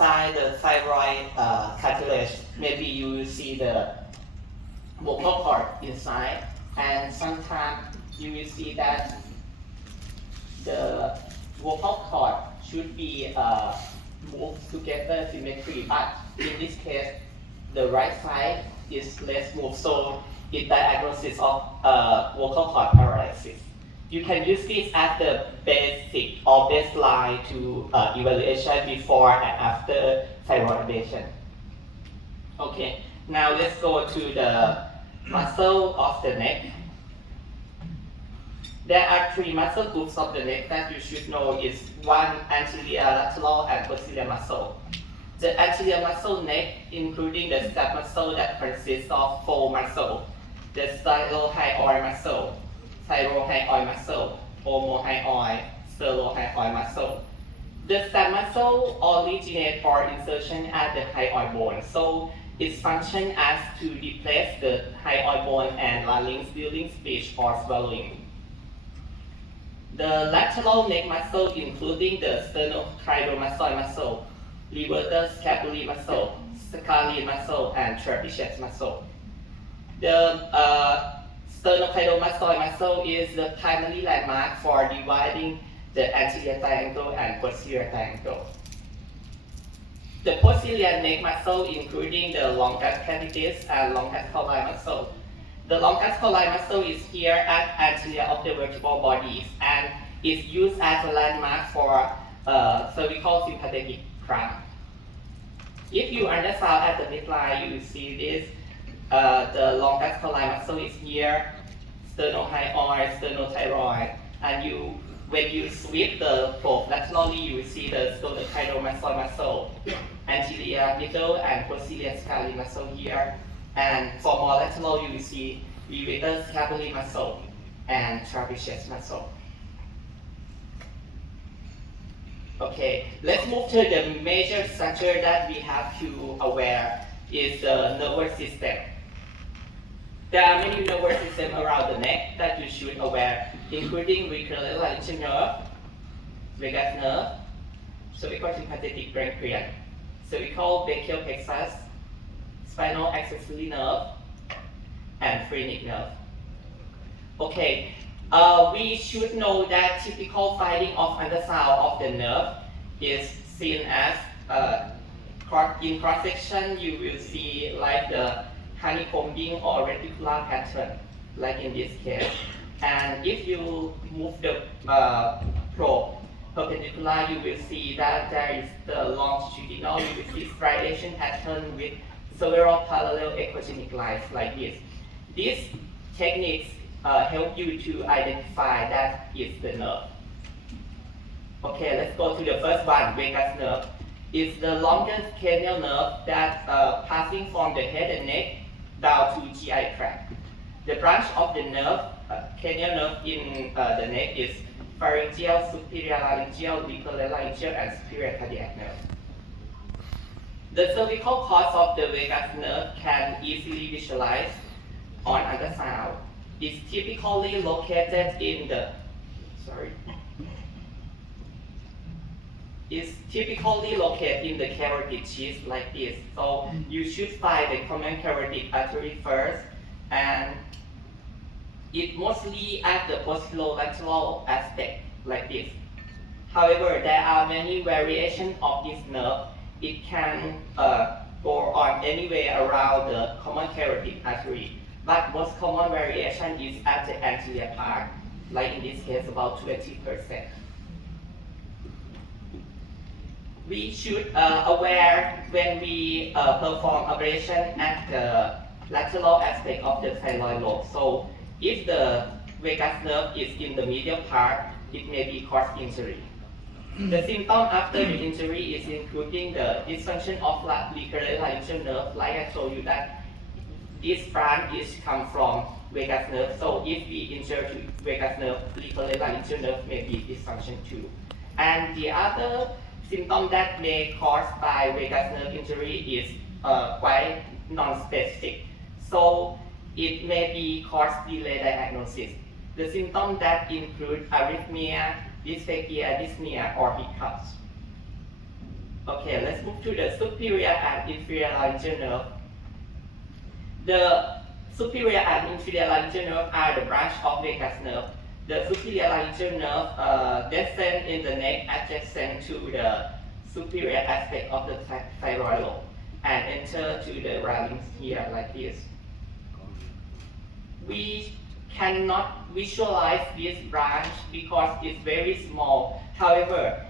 inside the thyroid cartilage, maybe you see the vocal cord inside, and sometimes you will see that the vocal cord should be moved together symmetrically, but in this case, the right side is less moved, so it diagnosis of vocal cord paralysis. You can use this as the basic or baseline to evaluation before and after thyroid ablation. Okay, now let's go to the muscle of the neck. There are three muscle groups of the neck that you should know is one anterior, lateral, and posterior muscle. The anterior muscle neck, including the scap muscle that consists of four muscles, the stylohyoid muscle, thyrohyoid muscle, omohyoid, sterlohyoid muscle. The scap muscle originates for insertion at the hyoid bone, so its function as to replace the hyoid bone and larynx during speech or swallowing. The lateral neck muscle, including the sternocleidomastoid muscle, levator scapulae muscle, scalene muscle, and trapezius muscle. The sternocleidomastoid muscle is the primary landmark for dividing the anterior triangle and posterior triangle. The posterior neck muscle, including the longus capitis and longus colli muscle. The longus colli muscle is here at anterior of the vertebral bodies and is used as a landmark for cervical sympathetic crown. If you ultrasound at the midline, you will see this. The longus colli muscle is here, sternohyoid, sternothyroid, and when you sweep the probe laterally, you will see the sternocleidomastoid muscle, anterior, middle, and posterior scalene muscle here. And for more lateral, you will see levator scapulae muscle and trapezius muscle. Okay, let's move to the major structure that we have to aware is the nervous system. There are many nervous systems around the neck that you should aware, including ventricular nerve, vagus nerve, cervical sympathetic ganglion, cervical brachial plexus, spinal accessory nerve, and phrenic nerve. Okay, we should know that typical finding of ultrasound of the nerve is seen as in cross section. You will see like the honeycombing or reticular pattern, like in this case. And if you move the probe perpendicular, you will see that there is the longitudinal. You will see striation pattern with several parallel echogenic lines like this. These techniques help you to identify that is the nerve. Okay, let's go to the first one, vagus nerve. It's the longest cranial nerve that passing from the head and neck down to GI tract. The branch of the nerve, cranial nerve in the neck is pharyngeal, superior laryngeal, laryngeal, and superior cardiac nerve. The cervical cause of the vagus nerve can easily visualize on ultrasound. It's typically located in the carotid sheath like this. So you should find the common carotid artery first, and it mostly at the posterolateral aspect like this. However, there are many variations of this nerve. It can go on anywhere around the common carotid artery, but most common variation is at the anterior part, like in this case about 20%. We should aware when we perform ablation at the lateral aspect of the thyroid lobe. So if the vagus nerve is in the medial part, it may be cause injury. The symptom after the injury is including the dysfunction of laryngeal nerve, like I told you that this branch is come from vagus nerve. So if we injure to vagus nerve, laryngeal nerve may be dysfunction too. And the other symptom that may caused by vagus nerve injury is quite non-specific. So it may be cause delay diagnosis. The symptoms that include arrhythmia, dysphagia, dyspnea, or hiccups. Okay, let's move to the superior and inferior laryngeal nerve. The superior and inferior laryngeal nerve are the branch of vagus nerve. The superior laryngeal nerve descends in the neck adjacent to the superior aspect of the thyroid lobe and enter to the larynx here like this. We cannot visualize this branch because it's very small. However,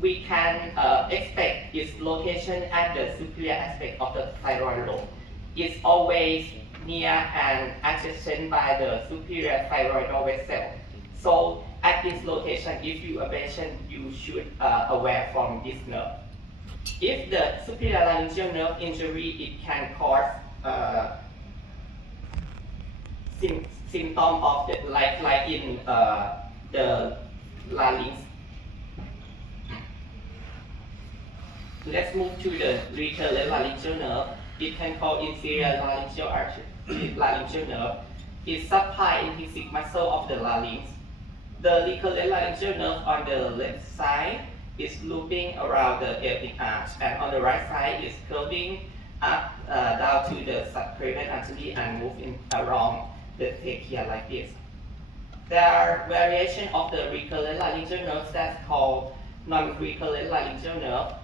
we can expect its location at the superior aspect of the thyroid lobe. It's always near and adjacent by the superior thyroidal vessel. So at this location, if you ablation, you should aware from this nerve. If the superior laryngeal nerve injury, it can cause symptom of the like in the larynx. Let's move to the recurrent laryngeal nerve. It can call inferior laryngeal nerve. It supplies intrinsic muscle of the larynx. The recurrent laryngeal nerve on the left side is looping around the aortic arch, and on the right side is curving up down to the subclavian artery and moving along the trachea like this. There are variations of the recurrent laryngeal nerve that's called non-recurrent laryngeal nerve.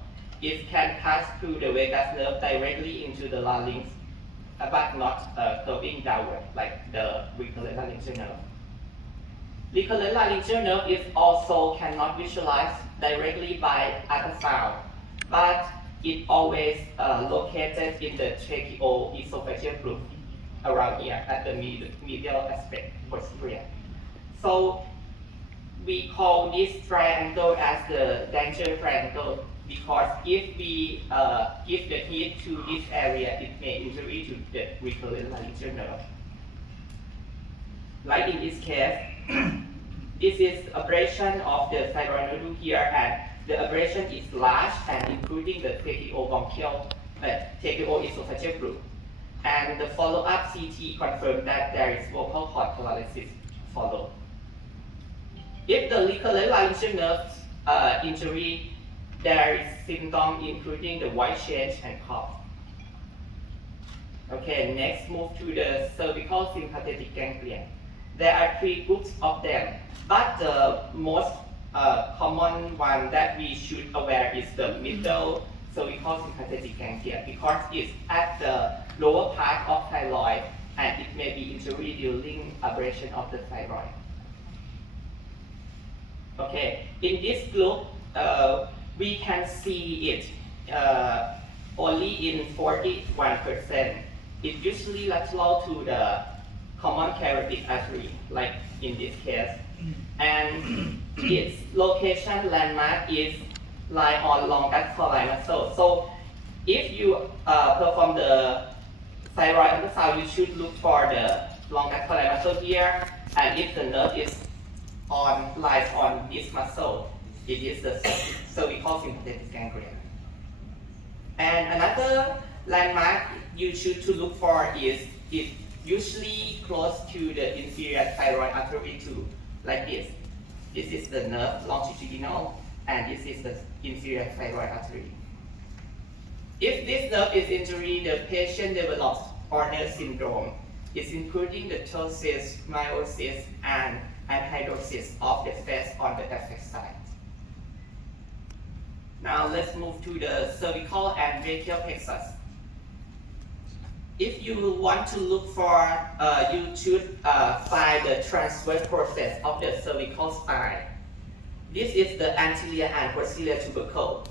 It can pass through the vagus nerve directly into the larynx, but not curving downward like the recurrent laryngeal nerve. Recurrent laryngeal nerve is also cannot visualize directly by ultrasound, but it always located in the tracheo-esophageal groove around here at the medial aspect posterior. So we call this triangle as the danger triangle because if we give the heat to this area, it may injury to the recurrent laryngeal nerve. Like in this case, this is abrasion of the thyroid nodule here, and the abrasion is large and including the tracheo-esophageal groove. And the follow-up CT confirmed that there is vocal cord paralysis followed. If the recurrent laryngeal nerve injury, there is symptoms including the white change and cough. Okay, next move to the cervical sympathetic ganglion. There are three groups of them, but the most common one that we should aware is the middle cervical sympathetic ganglion because it's at the lower part of thyroid and it may be injury during abrasion of the thyroid. Okay, in this group, we can see it only in 41%. It's usually lateral to the common carotid artery, like in this case. And its location landmark is lie on longus tori muscle. So if you perform the thyroid ultrasound, you should look for the longus tori muscle here. And if the nerve is lies on this muscle, it is the cervical sympathetic ganglion. And another landmark you should to look for is it usually close to the inferior thyroid artery too, like this. This is the nerve longitudinal, and this is the inferior thyroid artery. If this nerve is injured, the patient develops Horner syndrome. It's including the ptosis, meiosis, and anhydrosis of the face on the affected side. Now let's move to the cervical and brachial plexus. If you want to look for, you should find the transverse process of the cervical spine. This is the anterior and posterior tubercle.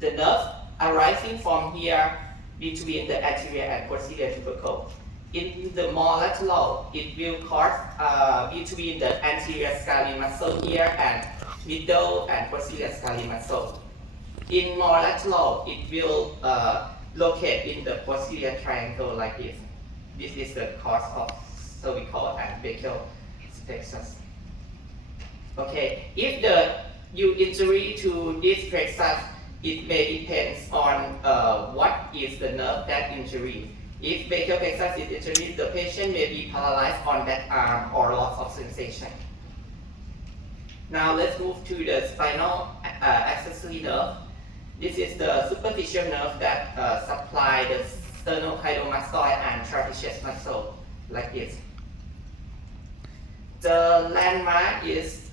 The nerve arising from here between the anterior and posterior tubercle. In the more lateral, it will cross between the anterior scalene muscle here and middle and posterior scalene muscle. In more lateral, it will locate in the posterior triangle like this. This is the cause of cervical and brachial plexus. Okay, if you injury to this plexus, it may depend on what is the nerve that injury. If brachial plexus is injured, the patient may be paralyzed on that arm or loss of sensation. Now let's move to the spinal accessory nerve. This is the superficial nerve that supply the sternocleidomastoid and trapezius muscle, like this. The landmark is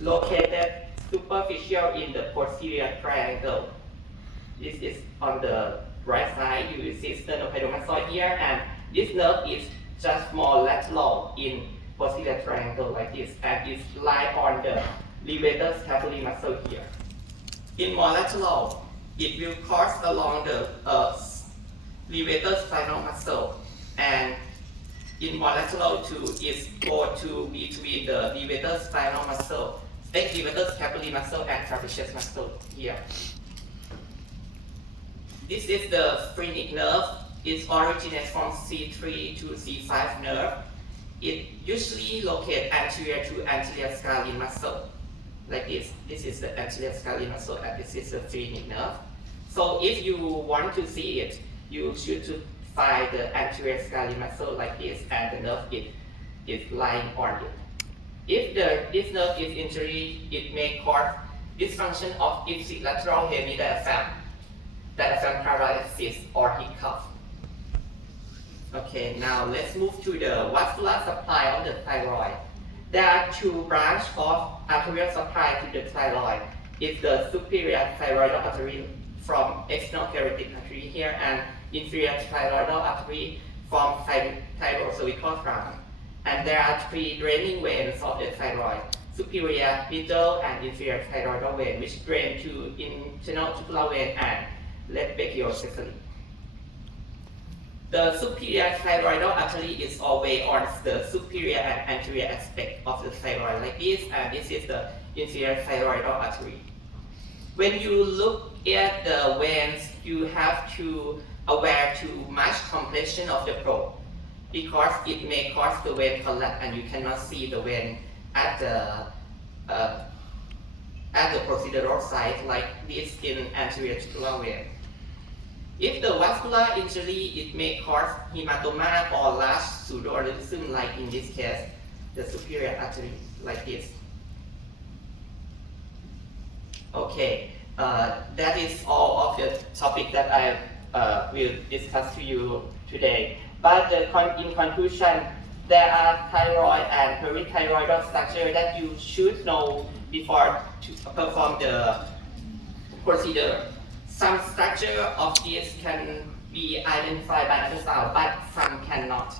located superficial in the posterior triangle. This is on the right side. You will see sternocleidomastoid here, and this nerve is just more lateral in posterior triangle like this, and it's lie on the levator scapulae muscle here. In more lateral, it will cross along the levator spinal muscle, and in more lateral too, it go to between the levator spinal muscle, levator scapulae muscle, and trapezius muscle here. This is the phrenic nerve. It originates from C3 to C5 nerve. It usually locates anterior to anterior scalene muscle, like this. This is the anterior scalene muscle, and this is the phrenic nerve. So if you want to see it, you should find the anterior scalene muscle like this, and the nerve is lying on it. If this nerve is injured, it may cause dysfunction of ipsilateral hemidiaphragm, diaphragm paralysis, or hiccup. Okay, now let's move to the vascular supply of the thyroid. There are two branches of arterial supply to the thyroid. It's the superior thyroidal artery from external carotid artery here, and inferior thyroidal artery from thyrocervical trunk. And there are three draining veins of the thyroid: superior, middle, and inferior thyroidal vein, which drain to internal tubular vein and left brachiocele. The superior thyroidal artery is always on the superior and anterior aspect of the thyroid like this, and this is the inferior thyroidal artery. When you look at the veins, you have to aware to match compression of the probe, because it may cause the vein collapse and you cannot see the vein at the procedural site like this in anterior tubular vein. If the vascular injury, it may cause hematoma or large pseudoaneurysm, like in this case, the superior artery, like this. Okay, that is all of the topic that I will discuss to you today. But in conclusion, there are thyroid and parathyroidal structure that you should know before to perform the procedure. Some structure of these can be identified by ultrasound, but some cannot.